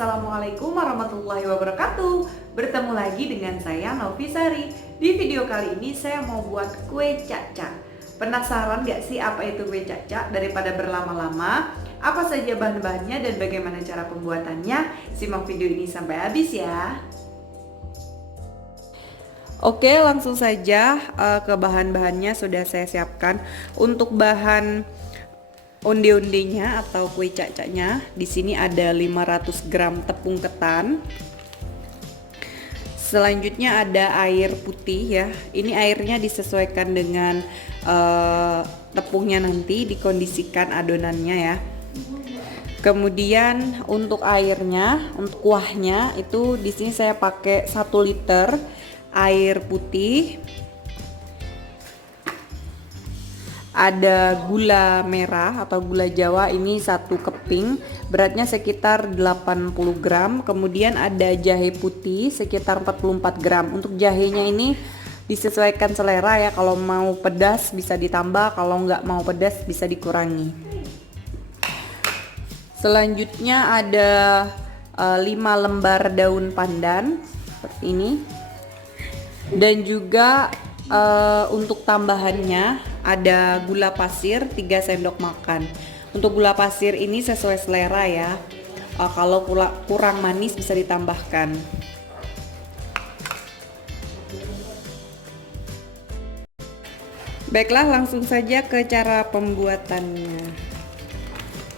Assalamualaikum warahmatullahi wabarakatuh. Bertemu lagi dengan saya Novisari. Di video kali ini saya mau buat kue caca. Penasaran gak sih apa itu kue caca? Daripada berlama-lama, apa saja bahan-bahannya dan bagaimana cara pembuatannya? Simak video ini sampai habis ya. Oke, langsung saja ke bahan-bahannya sudah saya siapkan. Untuk bahan onde-ondenya atau kue cacanya, di sini ada 500 gram tepung ketan. Selanjutnya ada air putih ya. Ini airnya disesuaikan dengan tepungnya, nanti dikondisikan adonannya ya. Kemudian untuk airnya, untuk kuahnya itu di sini saya pakai 1 liter air putih. Ada gula merah atau gula Jawa, ini 1 keping, beratnya sekitar 80 gram. Kemudian ada jahe putih sekitar 44 gram. Untuk jahenya ini disesuaikan selera ya, kalau mau pedas bisa ditambah, kalau nggak mau pedas bisa dikurangi. Selanjutnya ada 5 lembar daun pandan seperti ini. Dan juga untuk tambahannya ada gula pasir 3 sendok makan. Untuk gula pasir ini sesuai selera ya. Kalau kurang manis bisa ditambahkan. Baiklah, langsung saja ke cara pembuatannya.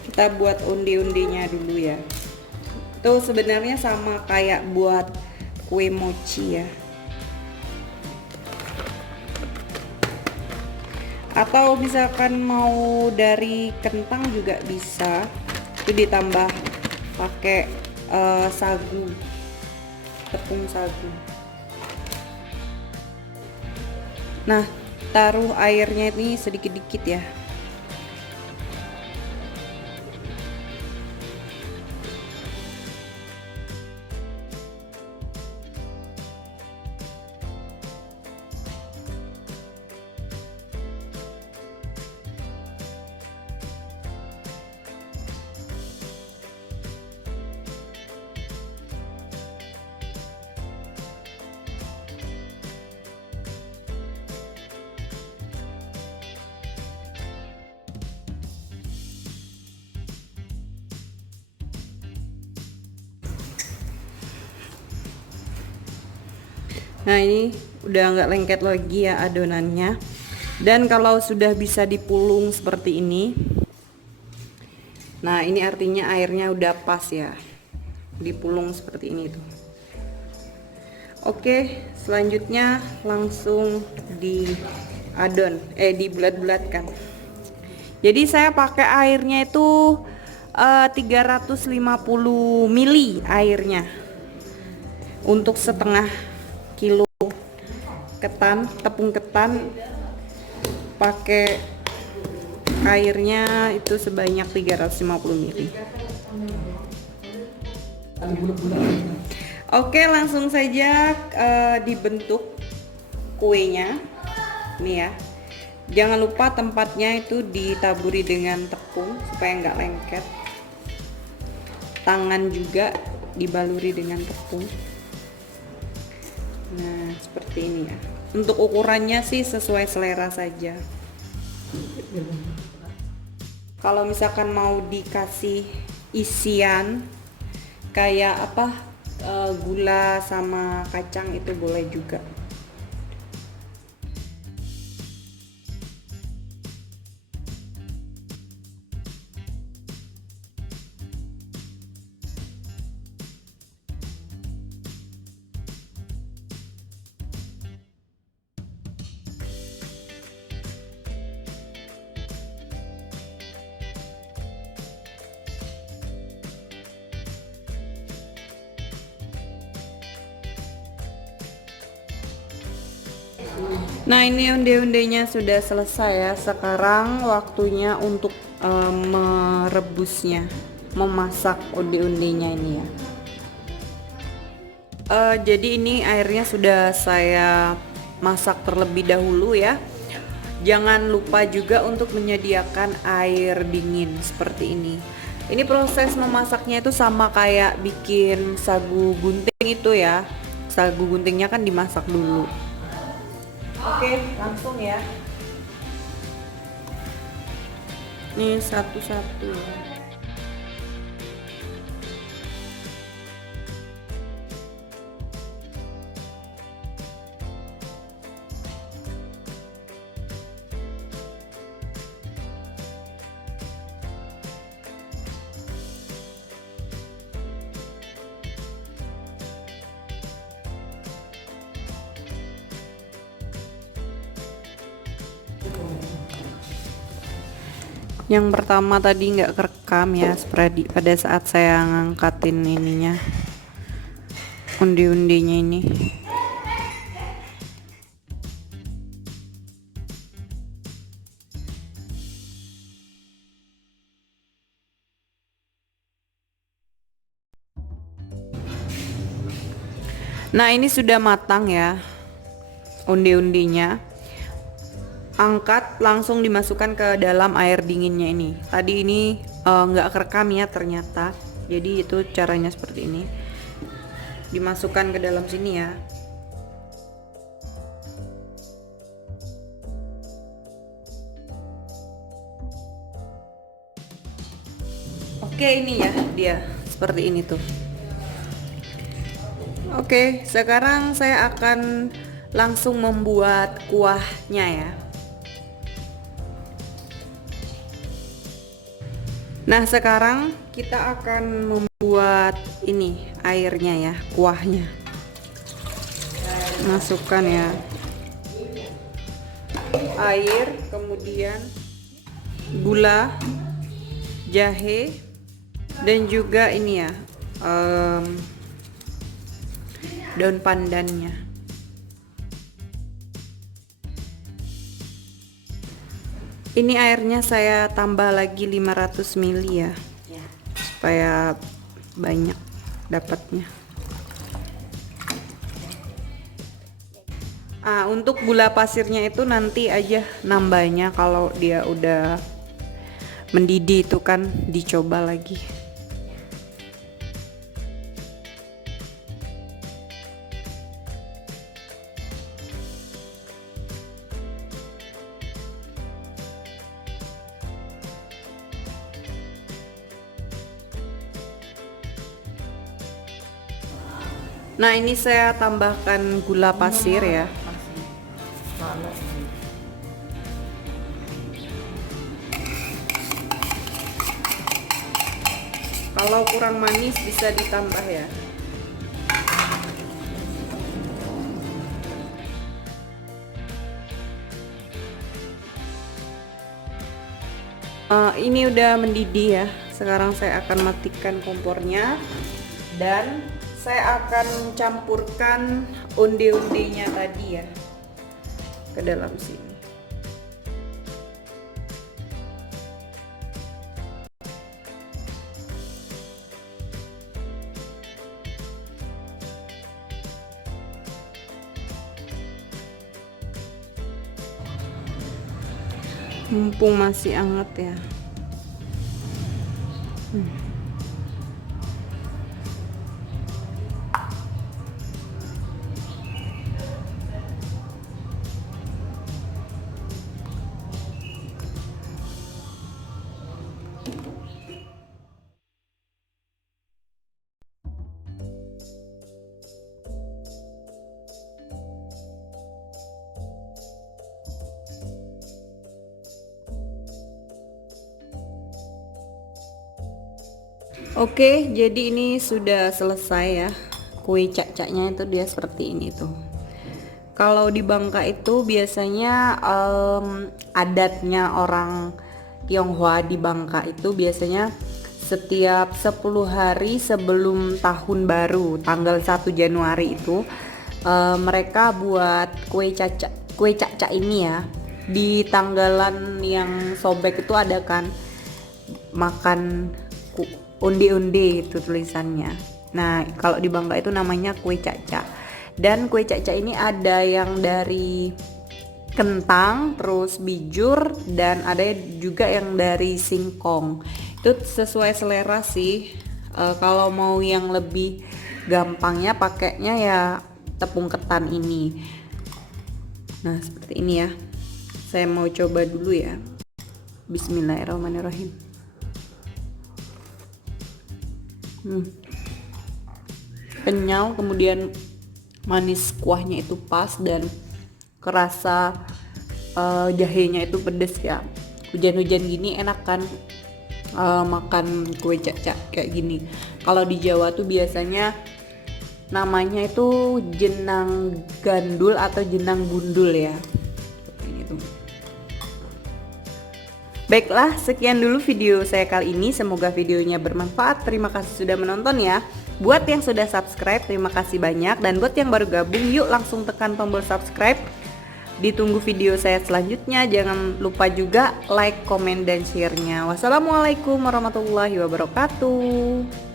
Kita buat onde-ondenya dulu ya. Tuh sebenarnya sama kayak buat kue mochi ya. Atau misalkan mau dari kentang juga bisa, itu ditambah pakai sagu, tepung sagu. Nah, taruh airnya ini sedikit-dikit ya. Nah, ini udah nggak lengket lagi ya adonannya. Dan kalau sudah bisa dipulung seperti ini, nah ini artinya airnya udah pas ya, dipulung seperti ini tuh. Oke, selanjutnya langsung dibulat-bulatkan. Jadi saya pakai airnya itu 350 ml airnya untuk setengah kilo ketan, tepung ketan. Pakai airnya itu sebanyak 350 ml. Oke, langsung saja dibentuk kuenya nih ya. Jangan lupa tempatnya itu ditaburi dengan tepung supaya nggak lengket. Tangan juga dibaluri dengan tepung. Nah, seperti ini ya. Untuk ukurannya sih sesuai selera saja. Kalau misalkan mau dikasih isian kayak apa, gula sama kacang, itu boleh juga. Nah, ini onde-ondenya sudah selesai ya. Sekarang waktunya untuk merebusnya, memasak onde-ondenya ini ya. Jadi ini airnya sudah saya masak terlebih dahulu ya. Jangan lupa juga untuk menyediakan air dingin seperti ini. Ini proses memasaknya itu sama kayak bikin sagu gunting itu ya. Sagu guntingnya kan dimasak dulu. Oke, langsung ya. Ini satu-satu ya. Yang pertama tadi nggak kerekam ya, pada saat saya ngangkatin ininya, undi-undinya ini. Nah ini sudah matang ya undi-undinya. Angkat, langsung dimasukkan ke dalam air dinginnya ini. Tadi ini nggak kerekam ya ternyata. Jadi itu caranya seperti ini. Dimasukkan ke dalam sini ya. Oke, ini ya dia seperti ini tuh. Oke, sekarang saya akan langsung membuat kuahnya ya. Nah, sekarang kita akan membuat ini airnya ya, kuahnya. Masukkan ya. Air, kemudian gula, jahe, dan juga ini ya, daun pandannya. Ini airnya saya tambah lagi 500 ml ya, supaya banyak dapatnya. Untuk gula pasirnya itu nanti aja nambahnya kalau dia udah mendidih, itu kan dicoba lagi. Nah ini saya tambahkan gula pasir ya. Kalau kurang manis bisa ditambah ya. Ini udah mendidih ya. Sekarang saya akan matikan kompornya dan saya akan campurkan undi-undinya tadi ya ke dalam sini. Mumpung masih hangat ya. Oke, jadi ini sudah selesai ya. Kue cak-caknya itu dia seperti ini tuh. Kalau di Bangka itu biasanya adatnya orang Tionghoa di Bangka itu biasanya setiap 10 hari sebelum tahun baru, tanggal 1 Januari itu mereka buat kue cak-cak ini ya. Di tanggalan yang sobek itu ada kan makan undi-undi itu tulisannya. Nah kalau di Bangka itu namanya kue cak-cak. Dan kue cak-cak ini ada yang dari kentang, terus bijur, dan ada juga yang dari singkong. Itu sesuai selera sih. Kalau mau yang lebih gampangnya pakainya ya tepung ketan ini. Nah seperti ini ya. Saya mau coba dulu ya. Bismillahirrahmanirrahim. Kenyal, kemudian manis kuahnya itu pas dan kerasa jahenya itu pedes ya. Hujan-hujan gini enak kan makan kue cak-cak kayak gini. Kalau di Jawa tuh biasanya namanya itu jenang gandul atau jenang gundul ya. Ini tuh. Baiklah, sekian dulu video saya kali ini. Semoga videonya bermanfaat. Terima kasih sudah menonton ya. Buat yang sudah subscribe, terima kasih banyak. Dan buat yang baru gabung, yuk langsung tekan tombol subscribe. Ditunggu video saya selanjutnya. Jangan lupa juga like, komen, dan share-nya. Wassalamualaikum warahmatullahi wabarakatuh.